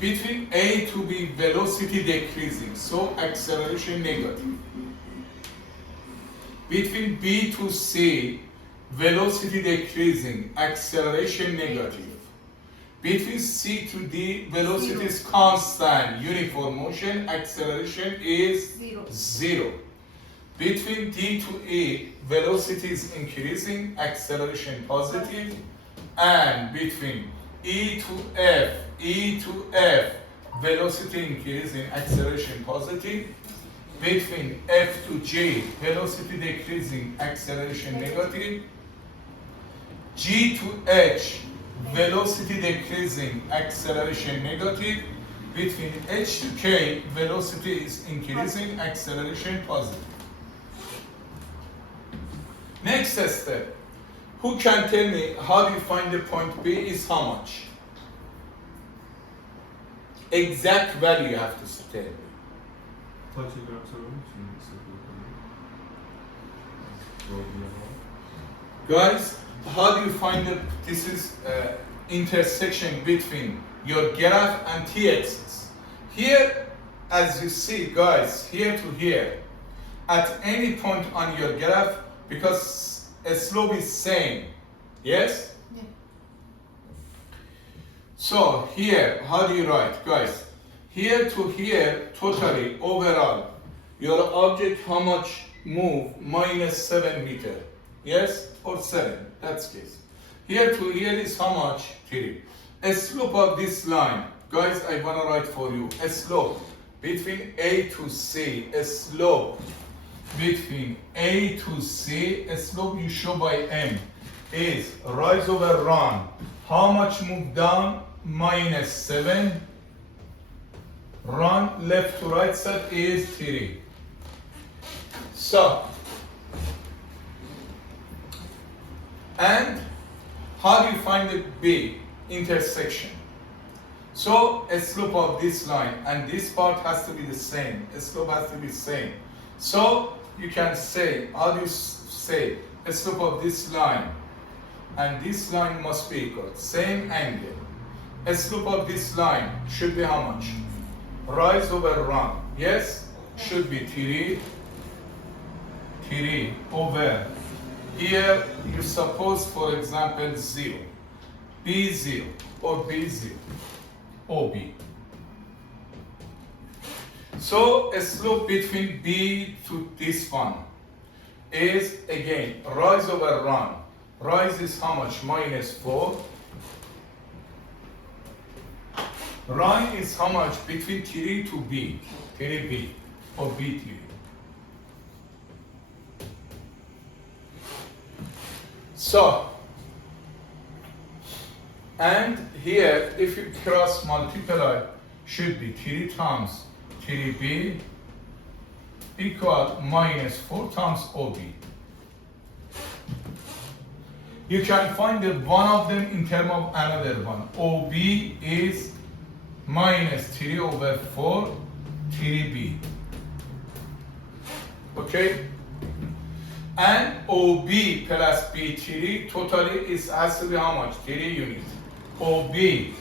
Between A to B, velocity decreasing, so acceleration negative. Between B to C, velocity decreasing, acceleration negative. Between C to D, velocity is constant, uniform motion, acceleration is zero. Between D to E, velocity is increasing, acceleration positive. And between E to F, velocity increasing, acceleration positive. Between F to G, velocity decreasing, acceleration negative. G to H, velocity decreasing, acceleration negative. Between h to k, velocity is increasing, acceleration positive. Next step. Who can tell me how do you find the point B is how much? Exact value you have to tell me. Guys, how do you find that this is intersection between your graph and t-axis? Here, as you see, guys, here to here, at any point on your graph, because a slope is same, yes? Yeah. So here, how do you write, guys? Here to here, totally, overall, your object how much move? -7 meter, yes? Or 7, that's case. Here to here is how much? 3. A slope of this line, guys, I wanna write for you, a slope between A to C, a slope between A to C, a slope you show by M, is rise over run. How much move down? -7. Run left to right side is 3. So, and how do you find the B? Intersection. So a slope of this line and this part has to be the same. A slope has to be the same. So you can say, how do you say, a slope of this line and this line must be equal, same angle. A slope of this line should be how much? Rise over run. Yes? Should be 3 over. Here you suppose, for example, 0. B0 or B0. OB. So a slope between B to this one is again rise over run. Rise is how much? -4. Run is how much? Between 3 to B. 3B or B3. So, and here, if you cross multiply, should be 3 times 3B equal -4 times OB. You can find the one of them in terms of another one. OB is -3 over 4, 3B. Okay? And OB plus B3 totally has to be how much? 3 units. OB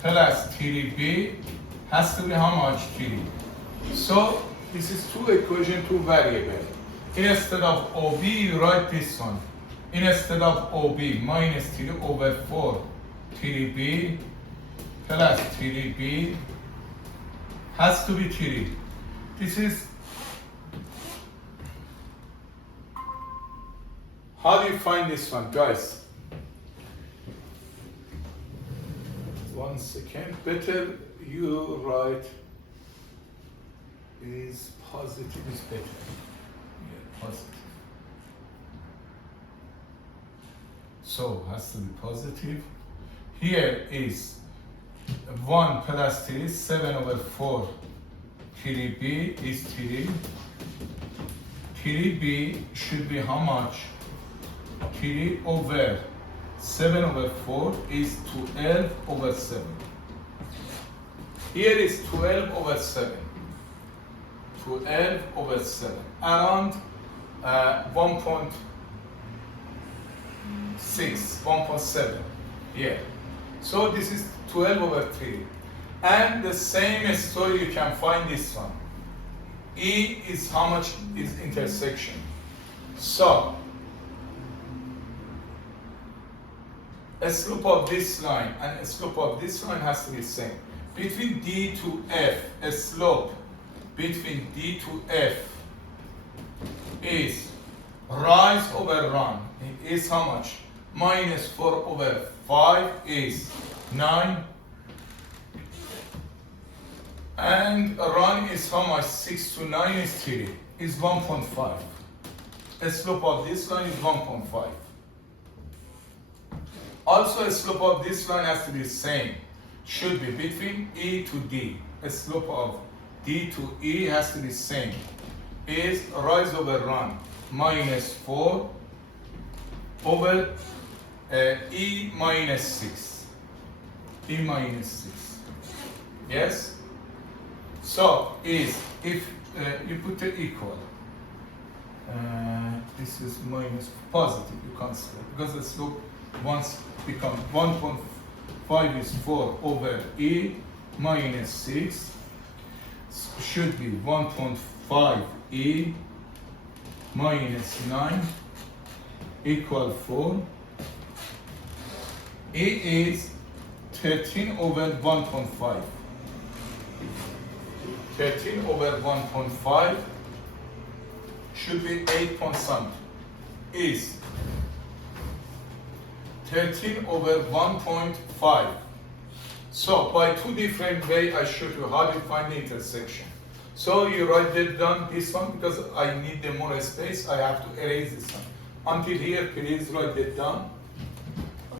plus 3B has to be how much? 3. So this is 2 equation, 2 variable. Instead of OB, you write this one. Instead of OB, -3 over 4, 3B plus 3B has to be 3. This is, how do you find this one, guys? One second. Better you write is positive is better. Yeah, positive. So has to be positive. Here is 1 plus 3, 7 over 4. 3B is 3. 3B should be how much? 3 over 7 over 4 is 12 over 7. Here is 12 over 7. 12 over 7. Around 1.6, 1.7. Yeah. So this is 12 over 3. And the same story you can find this one. E is how much is intersection. So a slope of this line and a slope of this line has to be the same. Between D to F, a slope between D to F is rise over run. It is how much? -4 over 5 is 9. And run is how much? 6 to 9 is 3. Is 1.5. A slope of this line is 1.5. Also, a slope of this line has to be the same. Should be between E to D. A slope of D to E has to be the same. Is rise over run minus 4 over E minus 6. E minus 6. Yes? So, is if you put the equal, this is minus positive, you can't say, because the slope once become 1.5 is 4 over E minus 6 should be 1.5 E minus 9 equal 4. E is 13 over 1.5. 13 over 1.5 should be 8 point something. Is 13 over 1.5. So by two different ways I showed you how to find the intersection. So you write it down this one because I need the more space. I have to erase this one. Until here, please write it down.